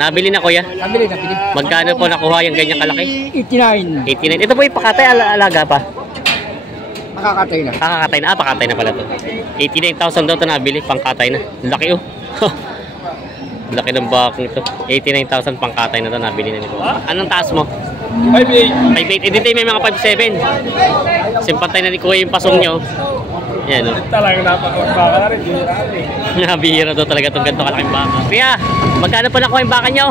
Nabili na kuya? Nabili. Magkano po nakuha yung ganyan kalaki? 89. 89. Ito po yung pakatay, alaga pa. Makakatay na. Pakakatay na. Pakatay na pala to. 89,000 daw ito nabili. Pangkatay na. Laki oh. Laki ng bakang ito. 89,000 pangkatay na to nabili na ni kuya. Anong taas mo? 5'8". 5'8". Dito may mga 5'7". Simpantay na ni kuya yung pasong nyo. Yan o. Talagang napakagbaka na rin. Nabihira daw talaga itong ganito kalaking baka. Kuya, magkano pa nakuha yung baka nyo?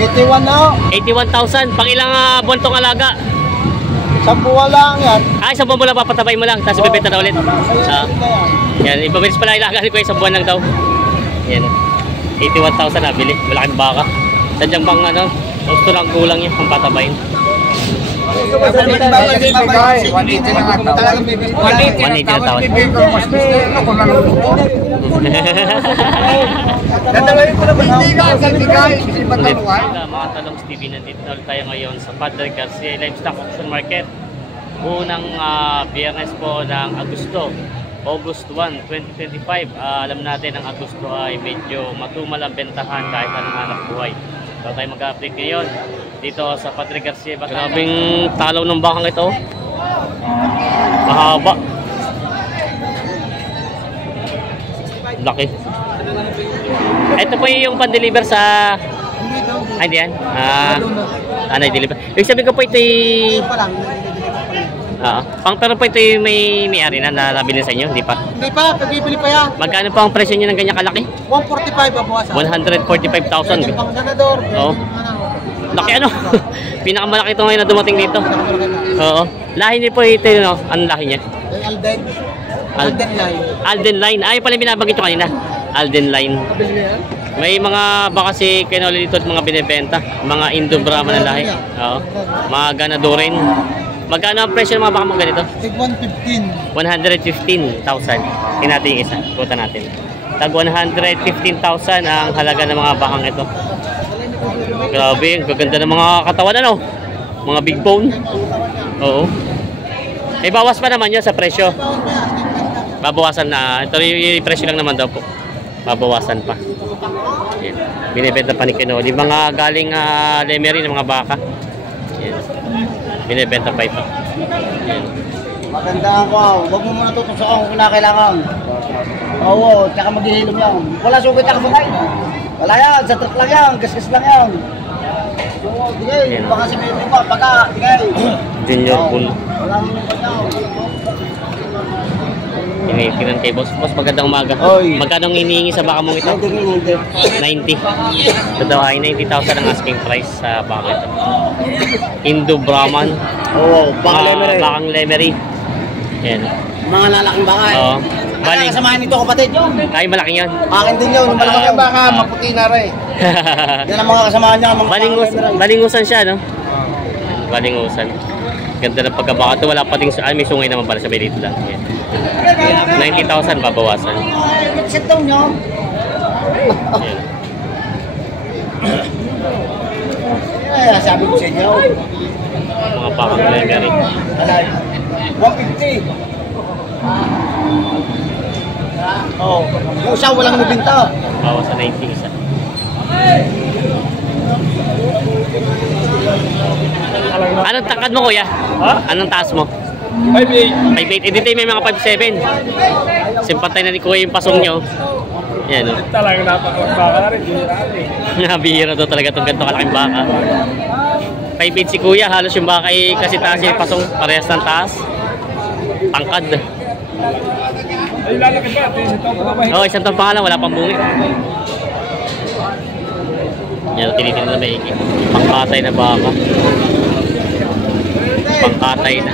81 na. 81,000. Pang ilang buwan tong alaga? 10 lang yan. Ay, 10 buwan lang papatabay mo lang. Tapos bibenta na ulit. Yan, ibabilis pala ilaga ni kuya. 1 buwan lang daw. Yan. 81,000 nabili. Malaking baka. Sadyang bang ano, gusto lang kulang yung pang patabayin. 180 lang ang tawad. 180 ang tawad. Dadalawin ko naman hindi ka sa bigay. Mga talong Stevie, nandito na ulit tayo ngayon sa Padre Garcia Livestock Auction Market. Unang biyernes po ng August 1, 2025. Alam natin ang Agosto ay medyo matumal ang bentahan kahit anong hanap buhay. So tayo mag-update ngayon dito sa Padre Garcia. Grabing talaw ng bakang ito. Mahaba. Laki. Ito po yung pan-deliver sa... Ay, di yan. Ano yung deliver? Ibig sabihin ko po ito yung... pero po ito yung may-ari na nabili sa inyo, hindi pa? Hindi pa, pag-ibili pa yan. Magkano pa ang presyo nyo ng ganyan kalaki? 145 babawasan. 145,000. Pang ganador. Oo. Laki ano? Pinakamalaking ito ngayon na dumating dito. Oo. Lahi niyo po ito, no? Anong lahi niya? Alden line. Alden line. Ay, pala binabagit ko kanina. Alden line. May mga baka si Kenoli dito at mga binibenta. Mga Indo-Brahman na lahi. Oo. Mga ganadorin. Magkano ang presyo ng mga baka mga ganito? 115. 115,000. Tingnan natin yung isa. Kuta natin. Tag 115,000 ang halaga ng mga bakang ito. Grabe, ang gaganda ng mga katawan ano? Mga big bone. Oo. May bawas pa naman yun sa presyo. Babawasan na. Ito yung presyo lang naman daw po. Babawasan pa. Yan. Binibenta pa ni Kenoli. Mga galing Lemery ng mga baka. Yan. Binibenta pa ito. Yan. Maganda ako. Huwag mo muna tutusokan kung kinakailangan. Oo, tsaka maghihilom yan. Wala sugit ako sa kain. Wala yan, sa truck lang yan, gas-gas lang yan. Oo, digay. Baka si Baby pa, pagka, digay. Junior bull. Wala naman pa yan. Tingnan kay boss. Boss, magandang umaga. Oy. Magkano ang hinihingi sa baka mong ito? 90. Ito daw ay 90,000 ang asking price sa baka ito. Indo-Brahman. Oo, bakang Lemery. Yan. Mga lalaking baka. Oo. Baling. Kasamahan nito kapatid yun. Ay, malaking yan. Akin din yun. Malaking baka, maputi na rin. Yan ang mga kasamahan niya. Balingusan siya, no? Balingusan. Ganda ng pagkabaka ito. Wala pa ding may sungay naman pala sa dito lang. Yan. 90,000 babawasan. Set daw nyo. Yan. Ay, sabi ko sa inyo. Mga bakang Lemery. 150. Oh, yung isa walang nabinta. Bawas sa 90 isa. Anong tangkad mo kuya? Ha? Anong taas mo? 5'8". 5'8". Dito may mga 5'7". Simpantay na ni kuya yung pasong nyo. Yan o. Talagang napakagbaka na rin. Nabihira daw talaga itong ganito kalaking baka. 5'8" si kuya. Halos yung baka ay kasi taas yung pasong. Parehas ng taas. Tangkad. Ay, lalaki pa. Oo, isang taon pa nga lang. Wala pang bungi. Yan, tinitin na maigi. Pangkatay na baka. Pangkatay na.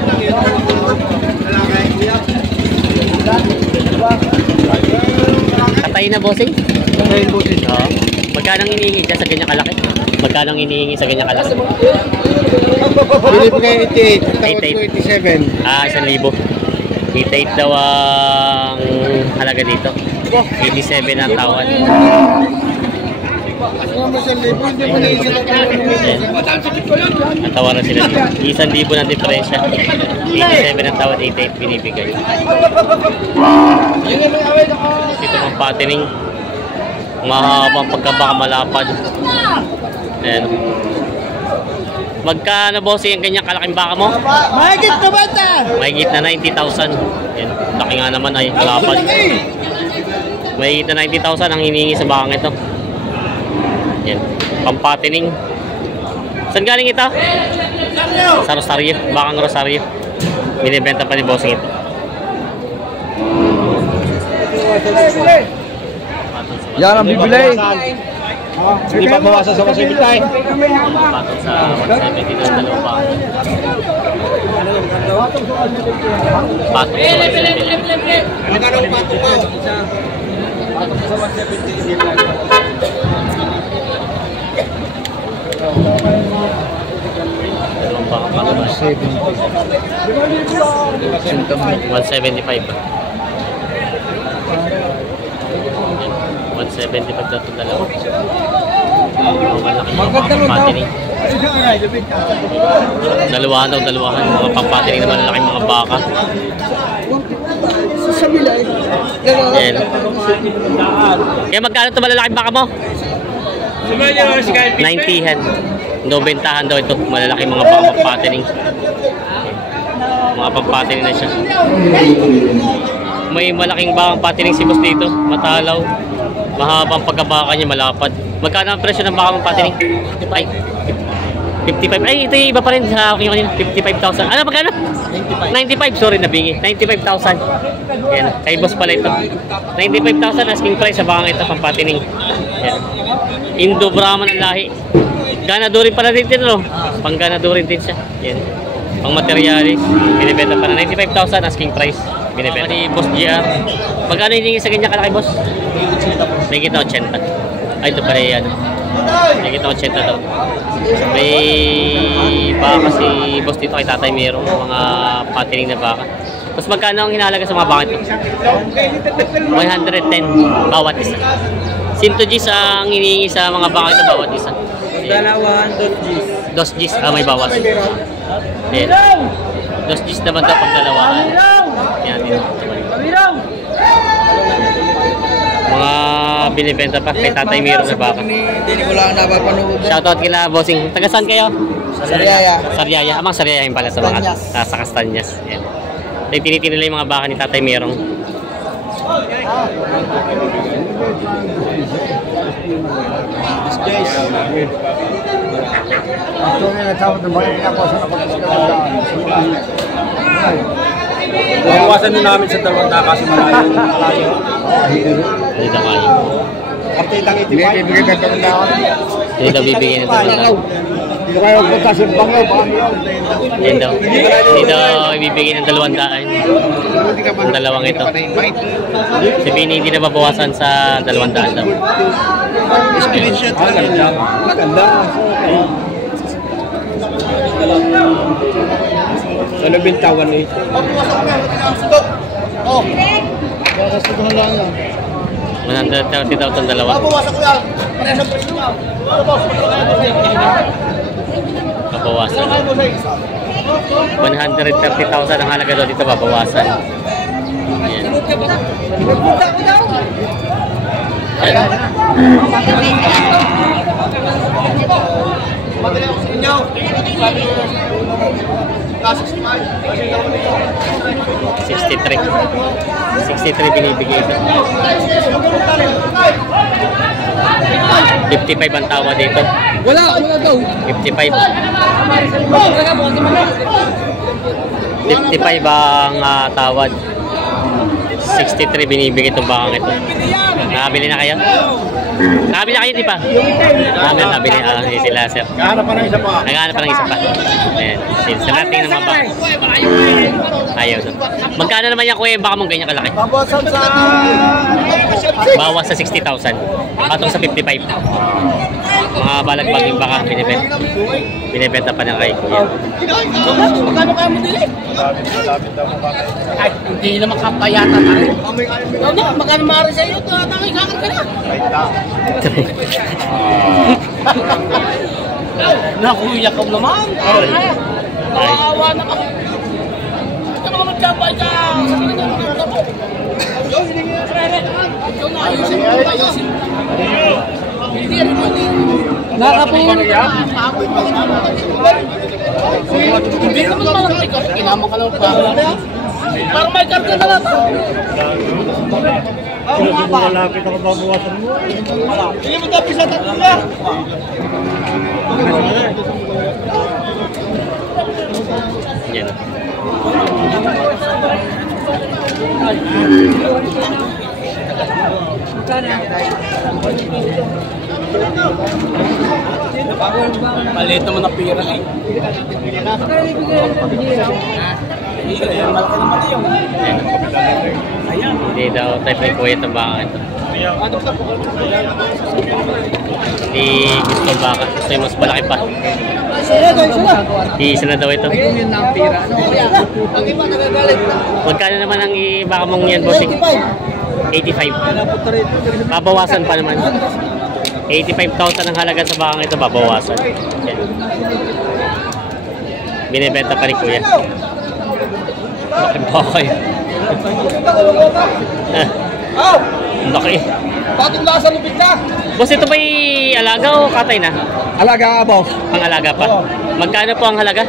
Katay na, bossing? Katay na, bossing. Oo. Magkano ang hinihingi dyan sa ganyan kalaki? Magkano ang hinihingi sa ganyan kalaki? Bili po kayo 88. 87. 1,000. 88 daw ang halaga dito. 87 ang tawad. Ang tawaran sila dito. 1,000 ng diferensya. 87 ang tawad, 88 binibigay. Dito pang patterning. Mahabang pagkabaka malapad. Ayan. Magkano boss yung kanyang kalaking baka mo? Mahigit na bata! Mahigit na 90,000. Ayan. Laki nga naman ay malapad. Mahigit na 90,000 ang hinihingi sa bakang ito. Ayan. Pampatining. Saan galing ito? Sa Rosario. Bakang Rosario. Binibenta pa ni bossing ito. Yan ang bibili. Hindi pa bawasan sa 170 tayo. Patong sa 170 na dalawa pa. Patong sa 170. Magkano ang patong pa? Patong sa 175. 175 daw itong dalawa. Malaki mga pampatining. Dalawahan daw, dalawahan. Mga pampatining na malalaking mga baka. Ayan. Kaya magkano ito malalaking baka mo? 90-han. Nobentahan daw ito. Malalaking mga baka pampatining. Mga pampatining na siya. May malaking bakang patining si boss dito. Matalaw. Mahabang pagkabaka niya, malapad. Magkano ang presyo ng bakang patining? Ay, 55. Ay, ito yung iba pa rin sa akin kanina. 55,000. Ano, magkano? 95. Sorry, nabingi. 95,000. Yan. Kay boss pala ito. 95,000 asking price sa bakang ito, pampatining. Yan. Indo Brahman ang lahi. Ganadurin pala din no? Pang ganadurin din siya. Yan. Pang materialis. Binibenta pa na 95,000 asking price. Binibenta ni Boss GR. Magkano hiningi sa ganyan kalaki, boss? May kita 80. Ay, ito pala yan. May kita 80 daw. May baka si boss dito kay tatay mayroong mga patining na baka. Tapos magkano ang hinahalaga sa mga baka ito? 110 bawat isa. Sinto G's ang hinihingi sa mga baka ito bawat isa. Dalawahan, 2 G's. 2 G's may bawas. Ayan. 2 G's naman ito pag dalawahan. Yan din. Mga binibenta pa kay tatay Miro na baka. Hindi ko lang napapanood. Shoutout kila bossing. Taga saan kayo? Sariaya. Sariaya. Amang Sariaya yung pala sa mga sa Castanyas. Yan. Ito yung tinitin nila yung mga baka ni tatay Mirong. Guys. Ito na nagtawag ng mga pinapos na pagkakasalaman. Bawasan din namin sa 200 kasi malayo. Hindi daw kayo. Partidang Hindi 85. bibigyan ka ng daan. Hindi daw bibigyan ng dalawang. Hindi kayo punta sa bangyo. Yan daw. Hindi daw ibibigay ng 200. Ang dalawang ito. Sabihin hindi na babawasan sa 200 daw. Screenshot lang. Maganda. Ano bintawan na ito? Oh. Kasi ito lang yan. 130 daw itong dalawa. Bawasan ko yan. Parehas ang presyo nga. Babawasan. 130,000 ang halaga daw dito babawasan. Ayan. Ayan. Madali ako sa inyo. 63 binibigay ito. 55 ang tawa dito. Wala daw. 55. 55 ang tawad. 63 binibigay itong bakang ito. Nakabili na kayo? Nakabili na kayo, di pa? Nakabili. Hindi sila, sir. Kahanap pa ng isa pa. Naghahanap pa ng isa pa. Ayan. Sa natin ng mga baka. Ayaw. Magkano naman yan, kuya, baka mong ganyan kalaki? Bawasan sa... Bawas sa 60,000. Patong sa 55. Mga balagbaging baka binibenta pa ng kay kuya. Magkano kaya mo dili? Ay, hindi naman kapayatan tayo. Magkano maaari sa iyo? Tangi kakal ka na. Nakuya ka naman. Awa na kami. Ito naman magkabay ka. Sa kanila naman. Nakapulong ka. Hindi naman malang ikaw. Kinamo ka lang pa. Parang may karga na lang. Malapit ako babawasan mo. Hindi mo tapos sa tatlo ka. Yan. Maliit naman ang pira eh. Malaki naman yun. Hindi daw type ng kuya itong baka ito. Hindi gusto ang baka. Gusto yung mas malaki pa. Isa na daw ito. Magkano naman ang baka mong yan, bossing? 85. Babawasan pa naman. 85,000 ang halaga sa bakang ito, babawasan. Yan. Binibenta pa rin kuya. Laki baka yun. Laki. Patong nasa lupit na. Boss, ito ba'y alaga o katay na? Alaga ka, boss. Ang alaga pa. Magkano po ang halaga?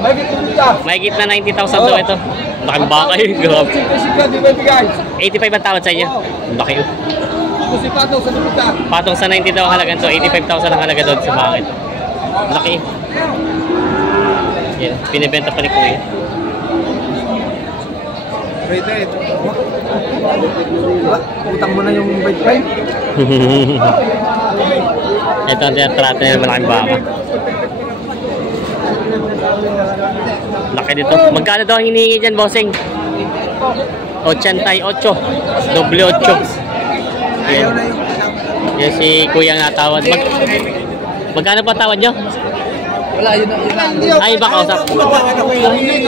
May bitulog ka. Mahigit na 90,000 daw ito. Laking baka yun. Grabe. Sige, di ba bigay? 85 ang tawad sa inyo. Laki yun. Ako si Patong sa lupit na. Patong sa 90 daw ang halaga ito. 85,000 ang halaga doon sa baka ito. Laki. Yan. Binibenta pa ni kuya. Rated. Utang mo na yung bite pie. Ito ang tinatrata nila malaking baka. Laki dito. Magkano daw ang hinihingi dyan, bossing? 88. Doble 8. Yan. Yan si kuya ang natawad. Magkano pa tawad nyo? Wala, yun na. Ay, baka usap.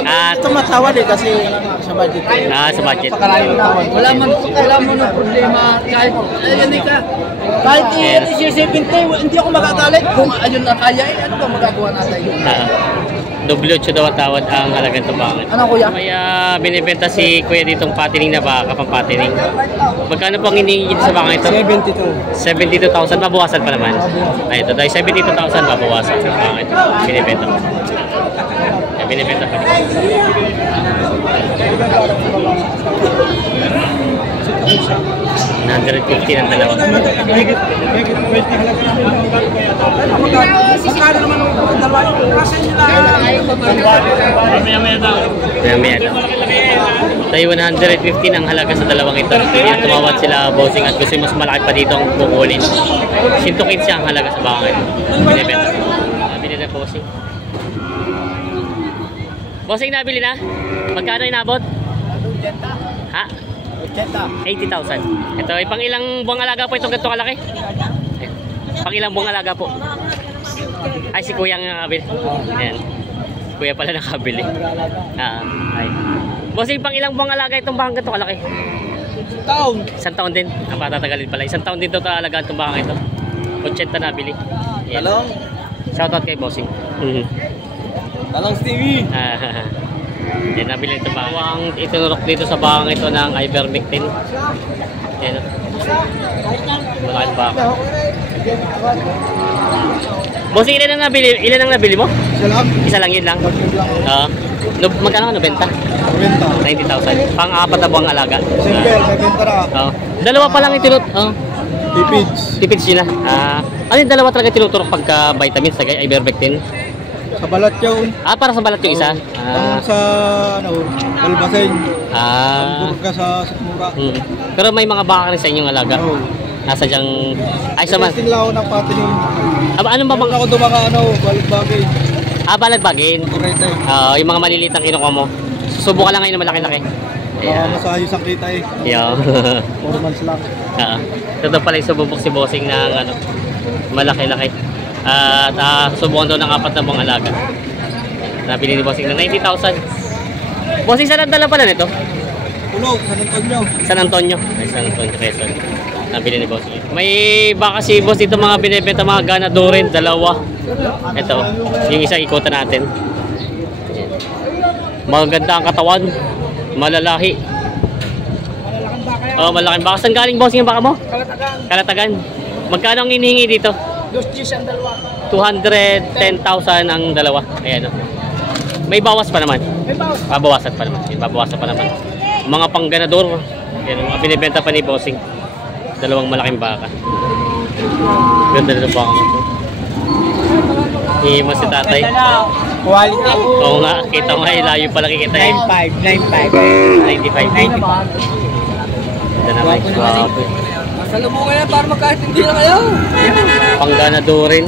At, Tumatawad eh kasi sa budget. sa budget. Wala mo ng problema kahit hindi ka. Kahit i-70, hindi ako magagalit. Kung ayun na kaya, ano ba magagawa natin? Doble 8 daw ang tawad ang halagang tubangan. Ano kuya? May binibenta si kuya ditong patining na baka, pang patining. Magkano po ang hinihingi sa baka ito? 72. 72,000, mabawasan pa naman. Ay, ito dahil 72,000 mabawasan sa baka ito. Binibenta pa. Ay, binibenta pa. 150 ng dalawa. Magkano naman ang dalawa? Kasi Maya-maya daw. Tayo 115 ang halaga sa dalawang ito. Kaya tumawad sila bossing at gusto mas malaki pa dito ang kukulin. 115 ang halaga sa baka ito. Binibenta. Binibenta bossing. Bossing, nabili na? Magkano inabot? Ha? 80,000. Ito ay pang ilang buwang alaga po itong ganito kalaki? Pang ilang buwang alaga po? Ay, si kuya ang nakabili. Ayan. Kuya pala nakabili. Ay. Bossing, pang ilang buwang alaga itong bakang ganito kalaki? taon. Isang taon din. Ang patatagalin pala. Isang taon din ito alagaan itong bakang ito. 80 nabili. Ayan. Talong. Shoutout kay bossing. Talong Stevie. Yan, nabili ito ba? Ang itinurok dito sa bakang ito ng ivermectin. Yan. Malaking baka. Boss, ilan ang nabili? Ilan ang nabili mo? Isa lang. Isa lang, yun lang. Magkano ka? 90,000. 90,000. Pang-apat na buwang alaga. Single, may benta na. Dalawa pa lang itinurok. Pipids. Tipids yun na. Ano yung dalawa talaga tinuturok pagka vitamins sa ivermectin? Sa balat yun. Para sa balat yung isa? Sa, Balbasen. Ah. Burga sa Sikmura. Pero may mga baka rin sa inyong alaga. Oo. Nasa diyang... Ay, sa man. Testing lang ako ng patining. Ano ba Meron mga... ako dumaka, balik-bagay. Balagbagin. Kurete. Yung mga maliliit ang kinukuha mo. Susubukan lang ngayon ng malaki-laki. Baka masayos ang kita eh. Yeah. 4 months lang. Ito pala yung sububok si bossing ng malaki-laki. At subukan daw ng 4 na buwang alaga. Nabili ni bossing ng 90,000. Bossing, saan ang dala pala nito? Ulog, San Antonio. San Antonio. Ay, San Antonio, Quezon. Nabili ni bossing. May baka si boss dito mga binibenta mga ganadorin, dalawa. Ito, yung isa ikutan natin. Maganda ang katawan. Malalahi. Oh, malaking baka. Saan galing bossing yung baka mo? Kalatagan. Kalatagan. Magkano ang hinihingi dito? 2Gs ang dalawa. 210,000 ang dalawa. Ayan, oh. May bawas pa naman. May bawas. Babawasan pa naman. Babawasan pa naman. Mga pangganador. Yan, mga binibenta pa ni bossing. Dalawang malaking baka. Ganda na baka mo. Hihimo si tatay. Quality. Oo nga, kita mo ay layo pala kikita eh. 95. 95. Ganda naman. Grabe. Salubungan yan para magkaintindi na kayo. Pangganadorin.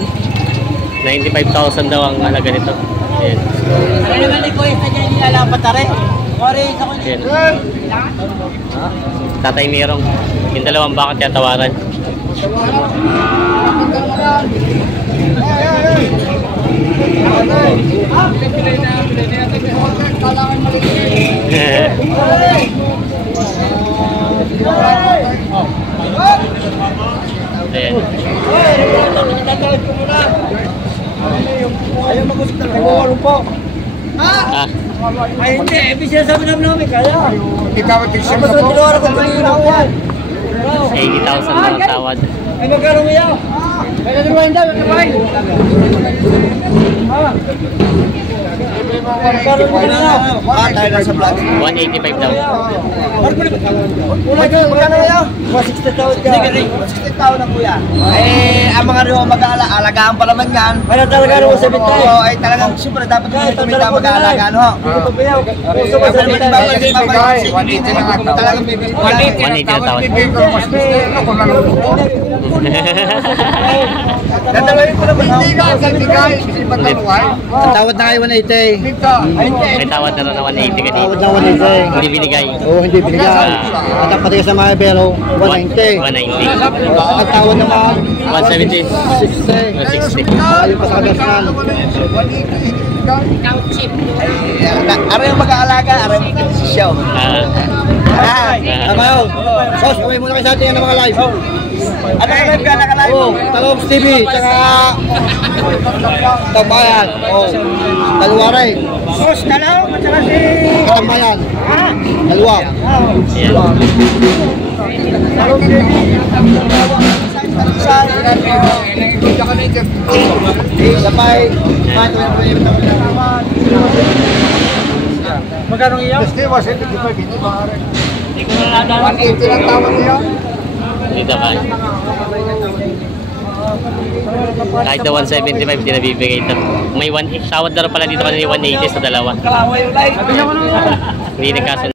95,000 daw ang halaga nito. Ayan. Ano naman ko isa dyan nilalapat na rin? Orange ako Ayan. Tatay Mirong. Yung dalawang bakit kaya tawaran. Ayan. Ayaw mag-usap na kayo. Po. Ah, Ay hindi, ibig sinasabi namin kaya. Ikaw at tigsim Mas matulungan ako kung hindi ako yan. 80,000 na ang tawad. Ay magkano mo yan? Kaya naman daw, nakabahin. Magkano mo yan? Tayo na sa vlog. 185 daw. Ulay ko, magkano yan? 160,000 ka. 160,000 na kuya. Eh, ang mga rin mag-aalagaan pa naman yan. Ay, talaga rin mo sa bitay. Oo, ay talagang siyempre dapat kami tumita mag-aalagaan ho. Puso ba sa bitay? 180 na nga. Talagang bibili. 180 na tawad. Dadalawin ko naman. Hindi ka sa bigay. Tawad na kayo 180. May tawad na rin na 180 kanina. Tawad na 180. Hindi binigay. Oo, hindi binigyan. At ang pati sa mga pero 190. 190. Ang tawad naman 170. 60. 160. Ayaw pa sa kabersan. Aray yung mag-aalaga, aray yung mag-desisyon. Tama yun. Sos, kaway muna kayo sa atin ng mga live. Ano ka live ka? Naka-live? Oo, Talobs TV, tsaka Tambayan. Oo, Kaluwaray. Sos, talaw, at saka si... Tambayan. Kaluwa. Ayan. Sapay. Magkano iyaw? Dito ka. Kahit na 175 hindi nabibigay ito. May tawad na rin pala dito kanina 180 sa dalawa. Kalaway yung live. Hindi nagkasunod.